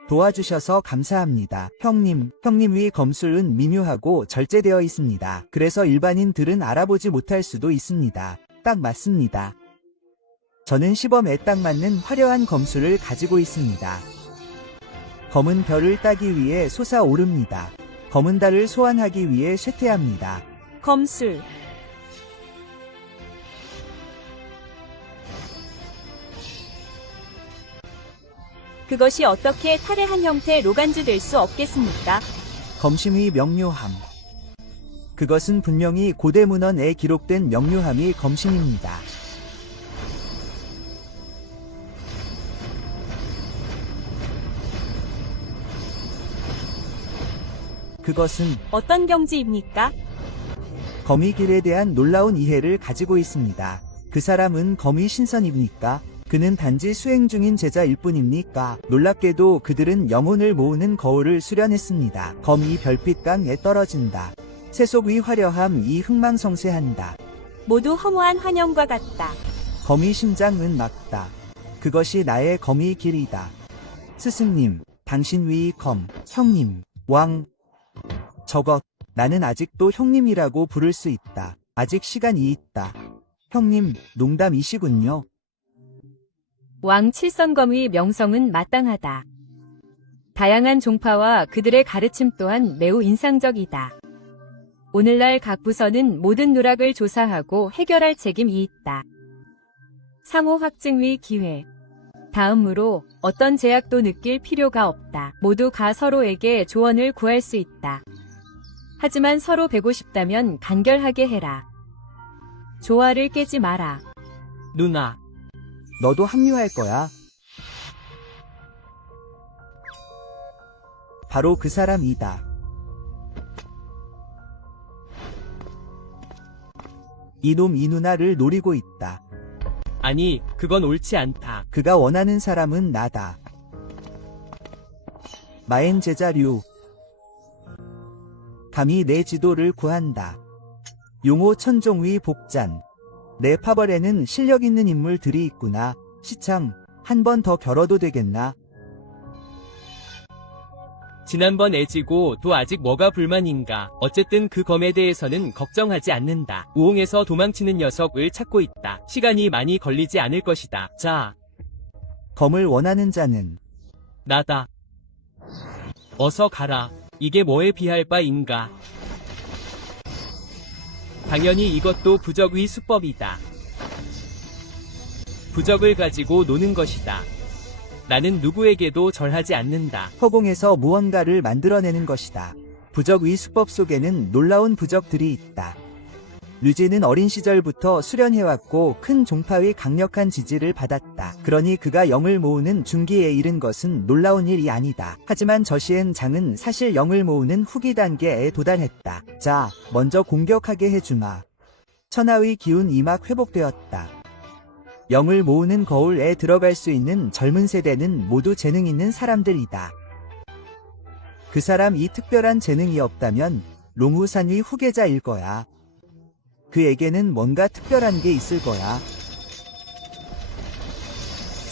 도와주셔서 감사합니다. 형님의 검술은 미묘하고 절제되어 있습니다. 그래서 일반인들은 알아보지 못할 수도 있습니다. 딱 맞습니다. 저는 시범에 딱 맞는 화려한 검술을 가지고 있습니다. 검은 별을 따기 위해 솟아오릅니다. 검은 달을 소환하기 위해 쇠퇴합니다. 검술. 그것이 어떻게 탈의한 형태 로간즈 될 수 없겠습니까? 검심의 명료함. 그것은 분명히 고대 문헌에 기록된 명료함이 검심입니다. 그것은 어떤 경지입니까? 거미길에 대한 놀라운 이해를 가지고 있습니다. 그 사람은 검이 신선입니까? 그는 단지 수행 중인 제자일 뿐입니까? 놀랍게도 그들은 영혼을 모으는 거울을 수련했습니다. 검이 별빛강에 떨어진다. 세속의 화려함 이 흥망성쇠한다. 모두 허무한 환영과 같다. 검이 심장은 막다. 그것이 나의 검의 길이다. 스승님, 당신 위의 검, 형님, 왕. 저것, 나는 아직도 형님이라고 부를 수 있다. 아직 시간이 있다. 형님, 농담이시군요. 왕 칠성검의 명성은 마땅하다. 다양한 종파와 그들의 가르침 또한 매우 인상적이다. 오늘날 각 부서는 모든 누락을 조사하고 해결할 책임이 있다. 상호 확증의 기회. 다음으로 어떤 제약도 느낄 필요가 없다. 모두가 서로에게 조언을 구할 수 있다. 하지만 서로 뵈고 싶다면 간결하게 해라. 조화를 깨지 마라. 누나, 너도 합류할 거야. 바로 그 사람이다. 이놈 이 누나를 노리고 있다. 아니, 그건 옳지 않다. 그가 원하는 사람은 나다. 마엔 제자류. 감히 내 지도를 구한다. 용호 천종의 복잔. 내 파벌에는 실력 있는 인물들이 있구나. 시창, 한 번 더 겨뤄도 되겠나? 지난번 애지고 또 아직 뭐가 불만인가. 어쨌든 그 검에 대해서는 걱정하지 않는다. 우홍에서 도망치는 녀석을 찾고 있다. 시간이 많이 걸리지 않을 것이다. 자, 검을 원하는 자는 나다. 어서 가라. 이게 뭐에 비할 바인가. 당연히 이것도 부적의 수법이다. 부적을 가지고 노는 것이다. 나는 누구에게도 절하지 않는다. 허공에서 무언가를 만들어내는 것이다. 부적의 수법 속에는 놀라운 부적들이 있다. 류진은 어린 시절부터 수련해왔고 큰 종파의 강력한 지지를 받았다. 그러니 그가 영을 모으는 중기에 이른 것은 놀라운 일이 아니다. 하지만 저시엔 장은 사실 영을 모으는 후기 단계에 도달했다. 자, 먼저 공격하게 해주마. 천하의 기운 이막 회복되었다. 영을 모으는 거울에 들어갈 수 있는 젊은 세대는 모두 재능 있는 사람들이다. 그 사람 이 특별한 재능이 없다면 롱후산의 후계자일 거야. 그에게는 뭔가 특별한 게 있을 거야.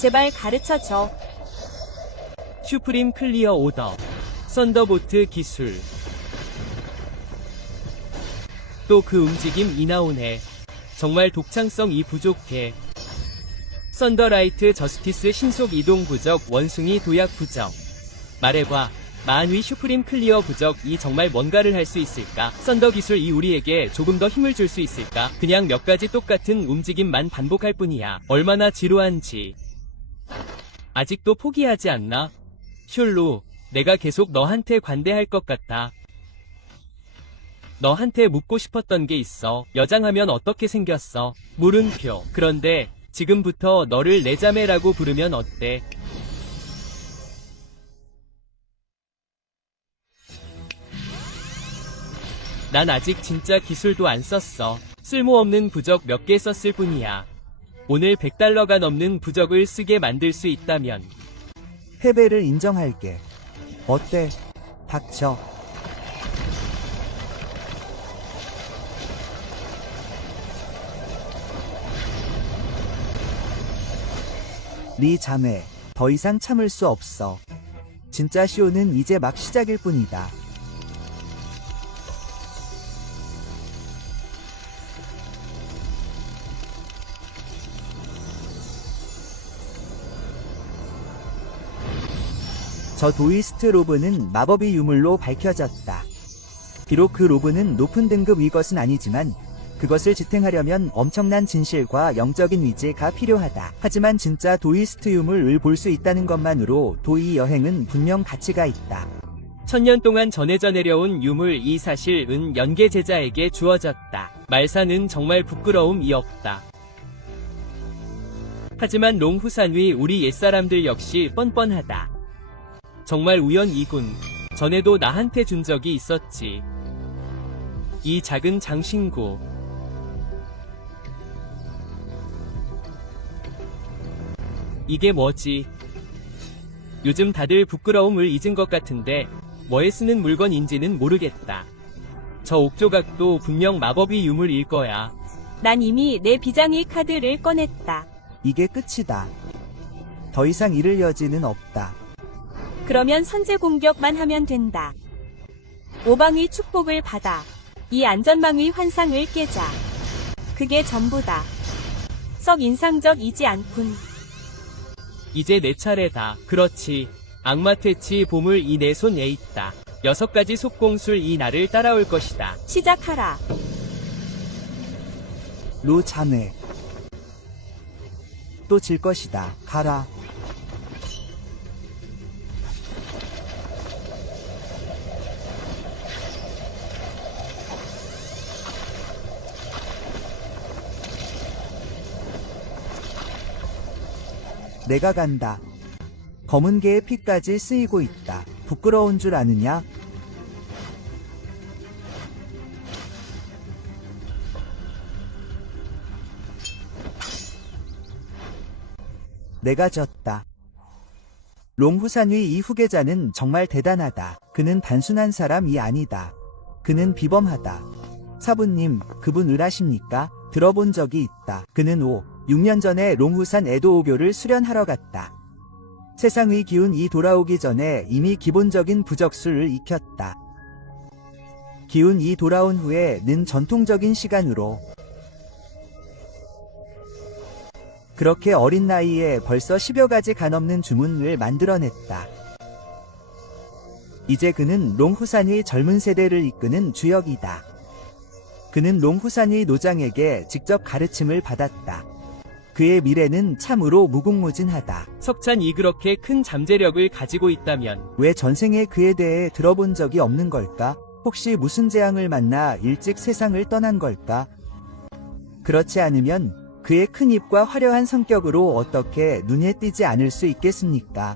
제발 가르쳐줘. 슈프림 클리어 오더. 썬더보트 기술. 또 그 움직임 이 나오네. 정말 독창성이 부족해. 썬더라이트 저스티스 신속 이동 부적 원숭이 도약 부적. 말해봐. 만위 슈프림 클리어 부적이 정말 뭔가를 할 수 있을까? 썬더 기술이 우리에게 조금 더 힘을 줄 수 있을까? 그냥 몇 가지 똑같은 움직임만 반복할 뿐이야. 얼마나 지루한지. 아직도 포기하지 않나? 슐루, 내가 계속 너한테 관대할 것 같아. 너한테 묻고 싶었던 게 있어. 여장하면 어떻게 생겼어? 물음표. 그런데 지금부터 너를 내 자매라고 부르면 어때? 난 아직 진짜 기술도 안 썼어. 쓸모없는 부적 몇 개 썼을 뿐이야. 오늘 $100가 넘는 부적을 쓰게 만들 수 있다면 패배를 인정할게. 어때? 닥쳐. 네 자매, 더 이상 참을 수 없어. 진짜 쇼는 이제 막 시작일 뿐이다. 저 도이스트 로브는 마법의 유물로 밝혀졌다. 비록 그 로브는 높은 등급 이것은 아니지만 그것을 지탱하려면 엄청난 진실과 영적인 위지가 필요하다. 하지만 진짜 도이스트 유물을 볼 수 있다는 것만으로 도이 여행은 분명 가치가 있다. 1000년 동안 전해져 내려온 유물 이 사실은 연계 제자에게 주어졌다. 말사는 정말 부끄러움이 없다. 하지만 롱후산위 우리 옛사람들 역시 뻔뻔하다. 정말 우연이군. 전에도 나한테 준 적이 있었지. 이 작은 장신구. 이게 뭐지? 요즘 다들 부끄러움을 잊은 것 같은데 뭐에 쓰는 물건인지는 모르겠다. 저 옥조각도 분명 마법의 유물일 거야. 난 이미 내 비장의 카드를 꺼냈다. 이게 끝이다. 더 이상 잃을 여지는 없다. 그러면 선제 공격만 하면 된다. 오방의 축복을 받아 이 안전망의 환상을 깨자. 그게 전부다. 썩 인상적이지 않군. 이제 내 차례다. 그렇지. 악마 퇴치 보물 이 내 손에 있다. 6가지 속공술 이 나를 따라올 것이다. 시작하라. 로 자네. 또 질 것이다. 가라. 내가 간다. 검은 개의 피까지 쓰이고 있다. 부끄러운 줄 아느냐? 내가 졌다. 롱후산의 이 후계자는 정말 대단하다. 그는 단순한 사람이 아니다. 그는 비범하다. 사부님, 그분 을하십니까? 들어본 적이 있다. 그는 6년 전에 롱후산 에도오교를 수련하러 갔다. 세상의 기운이 돌아오기 전에 이미 기본적인 부적술을 익혔다. 기운이 돌아온 후에 는 전통적인 시간으로 그렇게 어린 나이에 벌써 10여 가지 가넘는 주문을 만들어냈다. 이제 그는 롱후산의 젊은 세대를 이끄는 주역이다. 그는 롱후산의 노장에게 직접 가르침을 받았다. 그의 미래는 참으로 무궁무진하다. 석찬이 그렇게 큰 잠재력을 가지고 있다면 왜 전생에 그에 대해 들어본 적이 없는 걸까? 혹시 무슨 재앙을 만나 일찍 세상을 떠난 걸까? 그렇지 않으면 그의 큰 입과 화려한 성격으로 어떻게 눈에 띄지 않을 수 있겠습니까?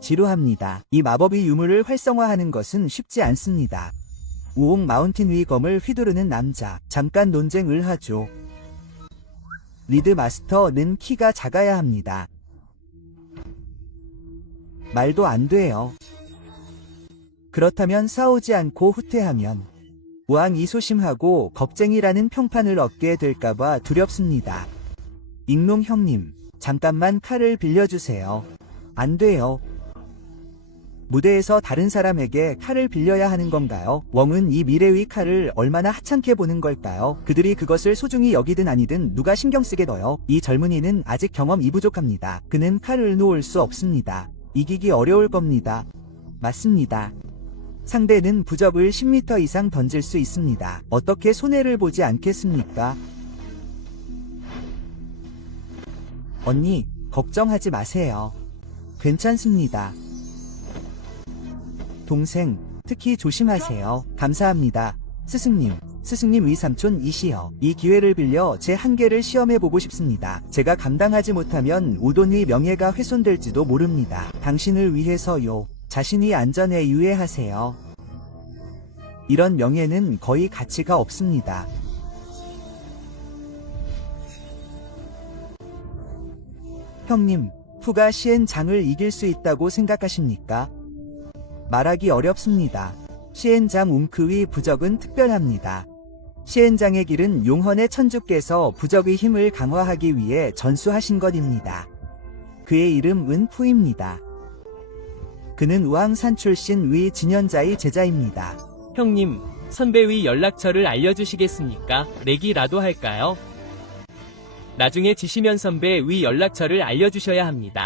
지루합니다. 이 마법의 유물을 활성화하는 것은 쉽지 않습니다. 우옥 마운틴 위 검을 휘두르는 남자. 잠깐 논쟁을 하죠. 리드 마스터는 키가 작아야 합니다. 말도 안 돼요. 그렇다면 싸우지 않고 후퇴하면 우왕이 소심하고 겁쟁이라는 평판을 얻게 될까봐 두렵습니다. 익놈 형님, 잠깐만 칼을 빌려주세요. 안 돼요. 무대에서 다른 사람에게 칼을 빌려야 하는 건가요? 웡은 이 미래의 칼을 얼마나 하찮게 보는 걸까요? 그들이 그것을 소중히 여기든 아니든 누가 신경 쓰게 둬요? 이 젊은이는 아직 경험이 부족합니다. 그는 칼을 놓을 수 없습니다. 이기기 어려울 겁니다. 맞습니다. 상대는 부적을 10m 이상 던질 수 있습니다. 어떻게 손해를 보지 않겠습니까? 언니, 걱정하지 마세요. 괜찮습니다. 동생, 특히 조심하세요. 감사합니다. 스승님의 삼촌이시여. 이 기회를 빌려 제 한계를 시험해보고 싶습니다. 제가 감당하지 못하면 우돈의 명예가 훼손될지도 모릅니다. 당신을 위해서요. 자신이 안전에 유의하세요. 이런 명예는 거의 가치가 없습니다. 형님, 푸가 시엔장을 이길 수 있다고 생각하십니까? 말하기 어렵습니다. 시엔장 웅크의 부적은 특별합니다. 시엔장의 길은 용헌의 천주께서 부적의 힘을 강화하기 위해 전수하신 것입니다. 그의 이름은 푸입니다. 그는 우왕산 출신 위 진연자의 제자입니다. 형님, 선배의 연락처를 알려주시겠습니까? 내기라도 할까요? 나중에 지시면 선배의 연락처를 알려주셔야 합니다.